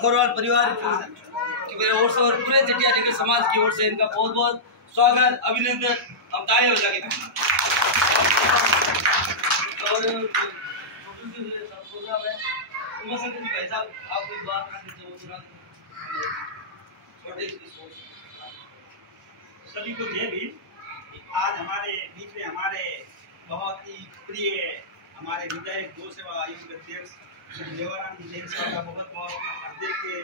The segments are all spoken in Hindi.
खोरवाल परिवार की ओर से और पूरे जटिया नगर समाज की ओर से इनका बहुत बहुत स्वागत, अभिनंदन। हम तालियां बजा के भाई साहब आप कोई बात सभी को जय भीम। आज हमारे बीच में हमारे बहुत ही प्रिय हमारे विधायक गौ सेवा आयोग के अध्यक्ष देवाराम जी जैन साहब का बहुत बहुत हृदय के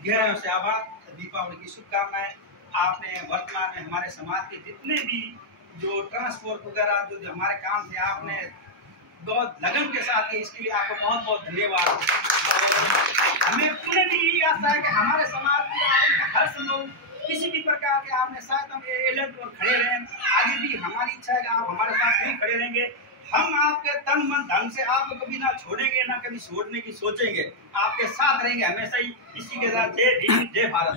गहराइयों से आभार, दीपावली की शुभकामनाएं। आपने वर्तमान में हमारे समाज के जितने भी जो ट्रांसपोर्ट वगैरह जो हमारे काम थे आपने बहुत लगन के साथ किए, इसके लिए आपको बहुत बहुत धन्यवाद। हमें पुनः भी यही आशा है कि हमारे समाज के हर संभव किसी भी प्रकार के आपने साथ हम अलर्ट और खड़े रहें। आगे भी हमारी इच्छा है कि आप हमारे साथ नहीं खड़े रहेंगे। हम आपके तन मन धन से आपको कभी ना छोड़ेंगे, ना कभी छोड़ने की सोचेंगे, आपके साथ रहेंगे हमेशा ही। इसी के साथ जय भीम, जय भारत।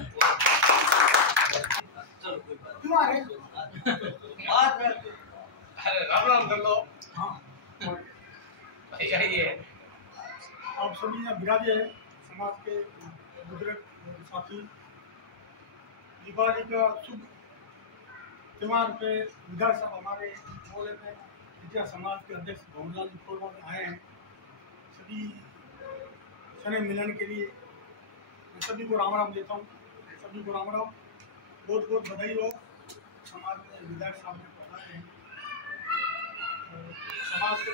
राम राम कर लो। हाँ आइए, आप सभी यहाँ विराजे हैं समाज के बुजुर्ग साथी। दीपावली का शुभ त्यौहार पे विधायक साहब हमारे मोहल्ले में विद्या समाज के अध्यक्ष भवनलाल जी खोरवाल आए हैं सभी स्नेह मिलन के लिए। मैं सभी को राम राम देता हूँ, सभी को राम राम, बहुत बहुत बधाई हो। समाज में विधायक साहब ने पढ़ाए हैं, समाज को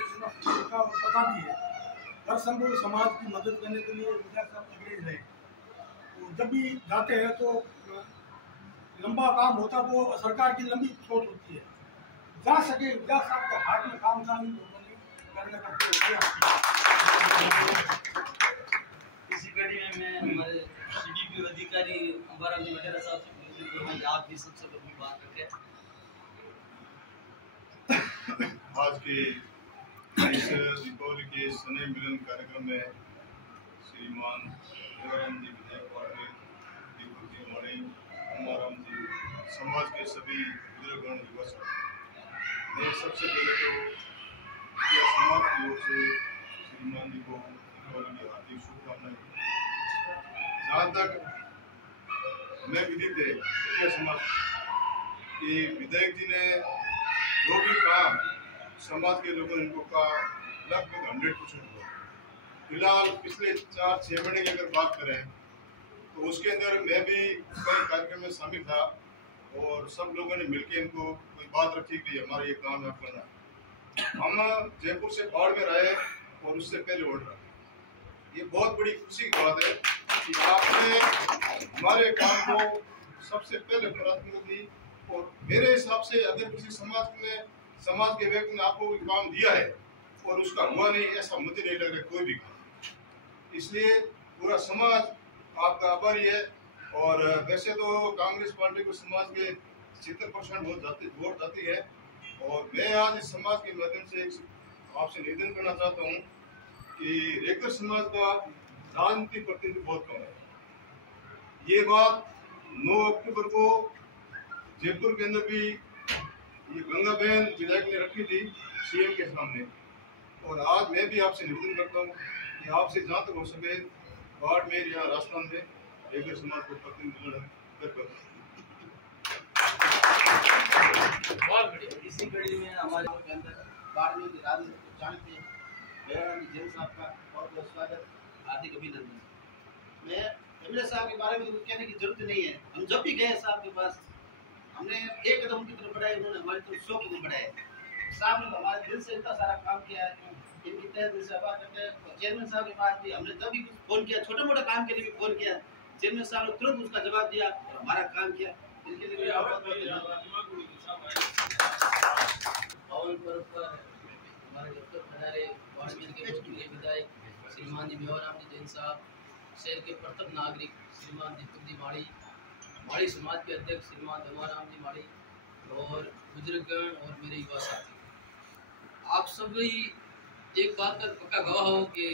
का पता भी है, हर संभव समाज की मदद करने के लिए विधायक साहब अग्रेज रहे। तो जब भी जाते हैं तो लंबा काम होता तो सरकार की लंबी सोच होती है, जा सके विधायक साहब के हाथ में काम था करने का। इसी कड़ी में मैं हमारे सीडीपी अधिकारी अंबाराम जी वगैरह साहब से आप भी सबसे बड़ी बात रखें। आज के इस दीपावली के स्नेह मिलन कार्यक्रम में श्रीमान देवाराम जी विधायक पार्टी, दीपक जी मणि, अम्बाराम जी, समाज के सभी बुजुर्गगण युवा साथी, मैं सबसे पहले तो समाज की ओर से श्रीमान जी को दीपावली की हार्दिक शुभकामनाएं। जहाँ तक मैं विदित है समाज के विधायक जी ने जो भी काम समाज के लोगों ने इनको कहा लगभग 100% हुआ। फिलहाल पिछले 4-6 महीने की अगर बात करें तो उसके अंदर मैं भी कई कार्यक्रम में शामिल था और सब लोगों ने मिलकर इनको कोई बात रखी कि हमारा ये काम है करना। हम जयपुर से बाड़मेर आए और उससे पहले ऑर्डर आए। ये बहुत बड़ी खुशी की बात है कि आपने हमारे काम को सबसे पहले प्राथमिकता दी। और मेरे हिसाब से अगर किसी समाज के व्यक्ति ने आपको कोई काम दिया है और उसका हुआ नहीं, ऐसा मुझे नहीं लग रहा कोई भी काम। इसलिए पूरा समाज आपका आभारी है। और वैसे तो कांग्रेस पार्टी को समाज के 70% वोट जाती है और मैं आज इस समाज के माध्यम से आपसे निवेदन करना चाहता हूँ कि रेखर समाज का राजनीतिक प्रतिनिधि बहुत कम है। ये बात 9 अक्टूबर को जयपुर के अंदर भी ये गंगा बहन विधायक ने रखी थी सीएम के सामने। और आज मैं भी आपसे निवेदन करता हूँ कि आपसे जहाँ तक हो सके बाड़मेर या राजस्थान में रेखर समाज को प्रतिनिधित्व कर। इसी कड़ी में हमारे अंदर बाड़मेर के राजनीतिक जानते हैं देवाराम जी जैन साहब का बहुत बहुत स्वागत, हार्दिक अभिनंदन। मैं एमएलए साहब के बारे में कुछ कहने की जरूरत नहीं है। हम जब भी गए साहब के पास हमने एक कदम की तरफ बढ़ाया, उन्होंने हमारी तरफ 100 कदम बढ़ाए। साहब ने हमारे दिल से इतना सारा काम किया है, इनकी तहे दिल से आभार करते हैं। चेयरमैन साहब के पास भी हमने जब भी कुछ फोन किया, छोटे मोटे काम के लिए भी फोन किया, चेयरमैन साहब ने तुरंत उसका जवाब दिया और हमारा काम किया। इनके लिए बहुत बहुत धन्यवाद। पावन पर्व पर हमारे डॉक्टर खंडारे बाड़मेर के लोकप्रिय विधायक श्रीमान जी देवाराम जी जैन साहब, शहर के प्रथम नागरिक श्रीमान दीपक जी माड़ी, माड़ी समाज के अध्यक्ष श्रीमान देवाराम जी माड़ी और बुजुर्गगण और मेरे युवा साथी, आप सभी एक बात का पक्का गवाह हो कि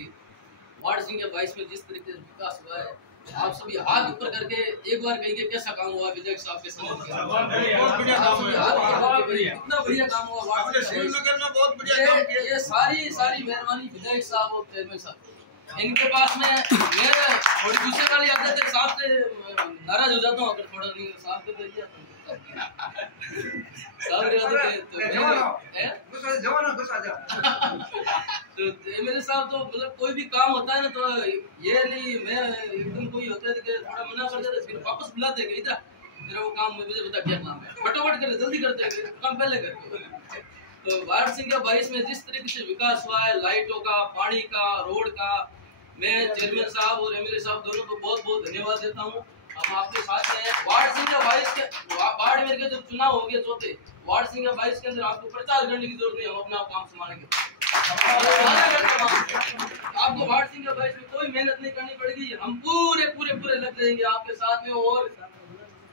वार्ड संख्या 22 में जिस तरीके से विकास हुआ है, आप सभी हाथ ऊपर करके एक बार कहिए कैसा काम हुआ विधायक साहब के साथ। बहुत बढ़िया काम हुआ, कितना बढ़िया काम हुआ वार्ड में, बहुत बढ़िया काम किया। ये सारी मेहरबानी विधायक साहब और चेयरमैन साहब। इनके पास में मैं थोड़ी गुस्से वाली आदत है, साहब से नाराज हो जाता हूँ अगर थोड़ा नहीं साहब को दे दिया तो मेरे साहब तो मतलब कोई भी काम होता है ना तो ये नहीं मैं एकदम कोई होता है कि थोड़ा मना कर देते फिर वापस बुलाते हैं इधर मेरा वो काम मुझे बता क्या काम है, फटाफट कर जल्दी करते हैं काम पहले करके। तो वार्ड संख्या 22 में जिस तरीके से विकास हुआ है, लाइटों का, पानी का, रोड का, मैं चेयरमैन साहब और एमएलए साहब दोनों को बहुत बहुत धन्यवाद देता हूँ। हम आपके साथ हैं। वार्ड संख्या 22 के वार्ड में जब चुनाव हो गया चौथे वार्ड संख्या 22 के अंदर आपको प्रचार करने की जरूरत नहीं, हम अपना काम संभालेंगे। आपको वार्ड संख्या 22 में कोई मेहनत नहीं करनी पड़ेगी, हम पूरे पूरे पूरे लग जाएंगे आपके साथ में और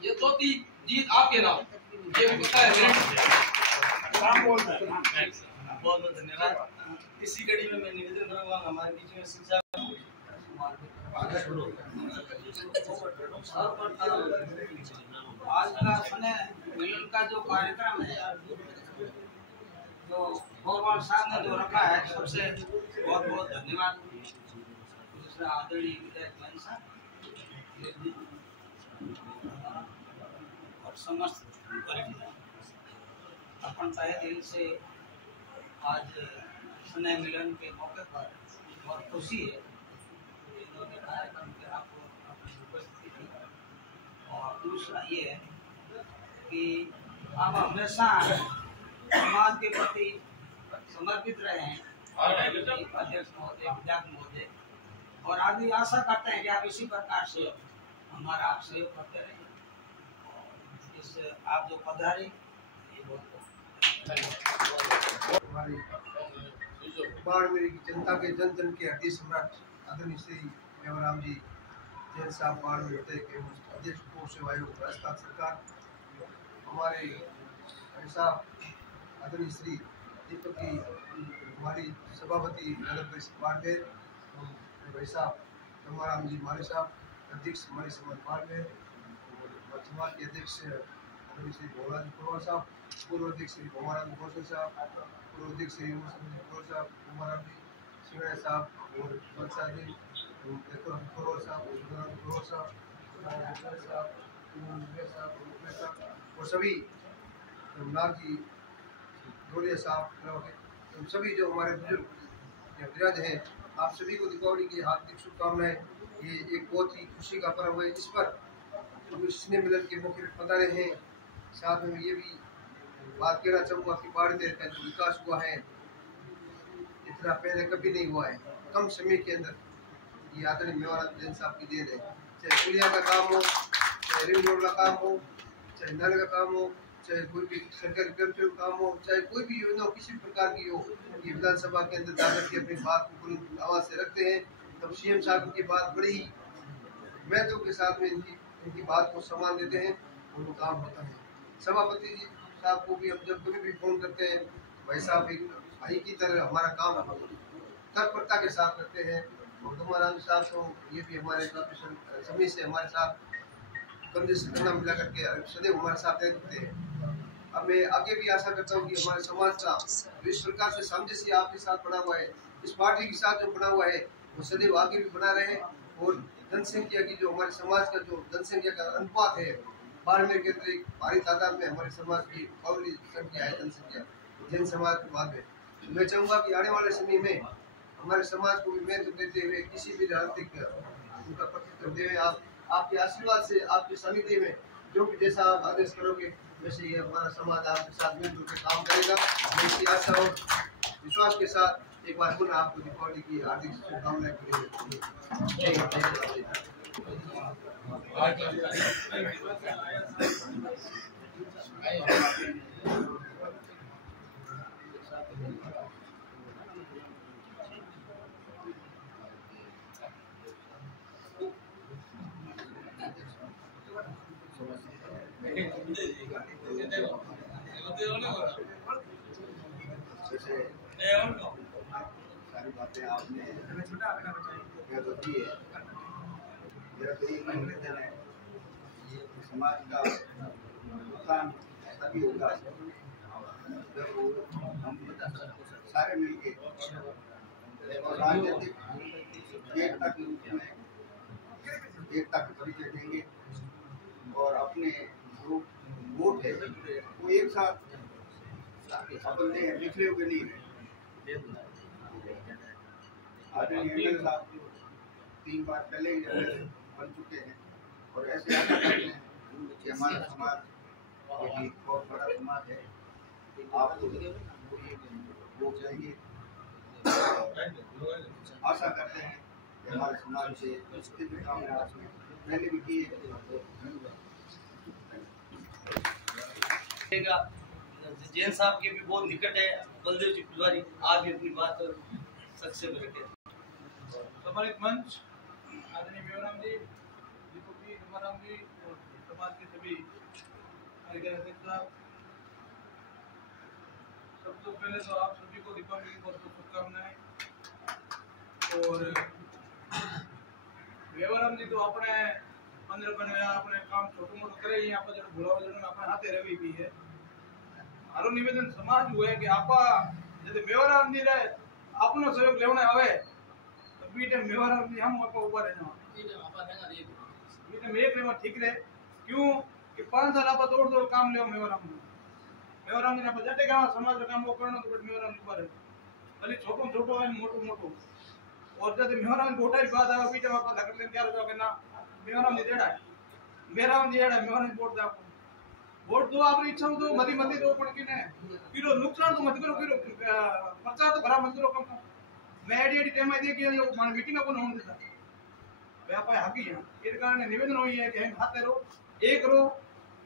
ये चौथी जीत आपके नाम, ये पता है। बहुत बहुत धन्यवाद। इसी कड़ी में मैं निवेदन करूंगा हमारे बीच में शिक्षा आज का सुने मिलन का जो कार्यक्रम है जो गौरवाल साहब ने जो रखा है सबसे बहुत बहुत धन्यवाद। दूसरा आदरणीय विधायक साहब और समस्त अपन तहे दिल से आज स्नेह मिलन के मौके पर बहुत खुशी है इन्होंने कार्यक्रम के आपको अपनी उपस्थिति दी। और दूसरा ये है कि आप हमेशा समाज के प्रति समर्पित रहे हैं अध्यक्ष महोदय, विधायक महोदय, और आगे आशा करते हैं कि आप इसी प्रकार से हमारा आप सहयोग करते रहें। इस आप जो पधारे ये बहुत हमारी बाड़मेर की जनता के जन जन के हृदय सम्राट आदरणीय श्री मेवाराम जी जैन साहब बाड़मेर होते के अध्यक्ष पूर्व सेवा आयोग राजस्थान सरकार, हमारे भाई साहब आदरणीय श्री दीपक की हमारी सभापति नगर परिषद बाड़मेर भाई साहब मेवाराम जी माली साहब अध्यक्ष हमारे समाज बाड़मेर और समाज के अध्यक्ष आदरणीय श्री भोलाजी पुरवाल साहब, पूर्व अध्यक्ष श्री भोमाराम घोषल साहब, पूर्व अध्यक्ष श्री घोष साहब, भोमाराम जी शिवराय साहब और बलसा जी पुरवाल साहब, पुरवाल साहब और सभी नाग जी ढोलिया साहब, सभी जो हमारे बुजुर्ग विराज हैं, आप सभी को दीपावली की हार्दिक शुभकामनाएं। ये एक बहुत ही खुशी का पर्व है, इस पर स्नेह मिलन के मौके पर पधारे हैं। साथ में ये भी बात कहना चाहूँगा कि बाड़मेर का जो विकास हुआ है इतना पहले कभी नहीं हुआ है, कम समय के अंदर। ये आदरणीय मेवाराम जैन साहब की देन है, चाहे पुलिया का काम हो, चाहे रिंग रोड का काम हो, चाहे नल का काम हो, चाहे कोई भी सरकारी कर्मचारी काम हो, चाहे कोई भी योजना किसी प्रकार की हो, ये विधानसभा के अंदर जाकर के अपनी बात को बुलंद आवाज से रखते हैं। तब सीएम साहब की बात बड़ी ही महत्व के साथ में इनकी बात को सम्मान देते हैं और वो काम होता है। सभापति जी साहब को भी हम जब कभी भी फोन करते हैं, भाई साहब एक भाई की तरह हमारा काम तत्परता के साथ करते हैं। और गमाराम साहब तो ये भी हमारे समय से हमारे साथ कंधे से कंधा मिला करके सदैव हमारे साथ रहते हैं। अब मैं आगे भी आशा करता हूँ कि हमारे समाज का जो इस प्रकार से सामने से आपके साथ बना हुआ है, इस पार्टी के साथ जो बना हुआ है, वो सदैव आगे भी बना रहे। और जनसंख्या की जो हमारे समाज का जो जनसंख्या का अनुपात है, बाड़मेर के अंदर एक भारी तादाद में हमारे समाज की बावली संख्या है जनसंख्या जैन समाज के बाद में। तो मैं चाहूँगा कि आने वाले समय में हमारे समाज को भी महत्व देते हुए किसी भी राजनीतिक उनका प्रतित्व देवे। आपके आशीर्वाद से, आपके सानिध्य में जो भी जैसा आप आदेश करोगे वैसे ही हमारा समाज आपके साथ मिलजुल के काम करेगा। मैं इसी आशा और विश्वास के साथ एक बार पुनः आपको दीपावली की हार्दिक शुभकामनाएं करेंगे। सारी बातें आपने दी है। मेरा तो ये निवेदन है, ये समाज का नुकसान तभी होगा जब हम सारे मिलके राजनीतिक एकता के रूप में एकता के परिचय देंगे और अपने जो वोट है वो एक साथ अपन ने पिछले के नहीं आदरणीय एमएल साहब 3 बार पहले ही बन चुके हैं और ऐसे आशा करते हैं कि हमारा समाज ये बहुत बड़ा समाज है, आपको वोट चाहिए। आशा करते हैं कि हमारे समाज से जितने भी काम पहले भी किए जैन साहब के भी बहुत निकट है बलदेव जी पुजारी, आज भी अपनी बात संक्षेप में रखे। सम्मानित मंच, आदरणीय मेवराम जी, दीपक जी, रमाराम जी और समाज के सभी कार्यकर्ता साहब, सबसे पहले तो आप सभी को दीपावली की बहुत बहुत शुभकामनाएं। और मेवराम जी तो अपने 15 बन गया, अपने काम छोटो मोटो करे ही आप जो बुलावा जो अपने हाथे रवि भी है। मारो निवेदन समाज हुए कि आपा यदि मेवराम जी रे अपनो सहयोग लेवने आवे तो बीटे मेवराम जी हम आपको ऊपर रहना बीटे में एक लेवा ठीक रहे। क्यों कि 5 साल आप दौड़ काम ले मेवराम जी ने आप जटे गांव समाज का काम वो करना तो मेवराम ऊपर है भले छोटो छोटो है मोटो मोटो। और जब मेवराम वोटा की बात आवे बीटे आप धक्का लेके क्या रहो कि ना मेवराम जी देड़ा है मेवराम वोट दे आपको वोट दो आपकी इच्छा हो तो मती मती दो पण किने किरो नुकसान तो मत करो किरो प्रचार तो खराब मत करो कम मैं एडी टाइम में देखिए ये मान मीटिंग को होने देता व्यापार हकी है इस कारण निवेदन होई है कि हम खाते रहो एक रो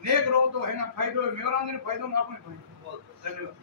नेक रो तो है ना फायदो मेवराम जी ने फायदो ना अपने फायदो। धन्यवाद।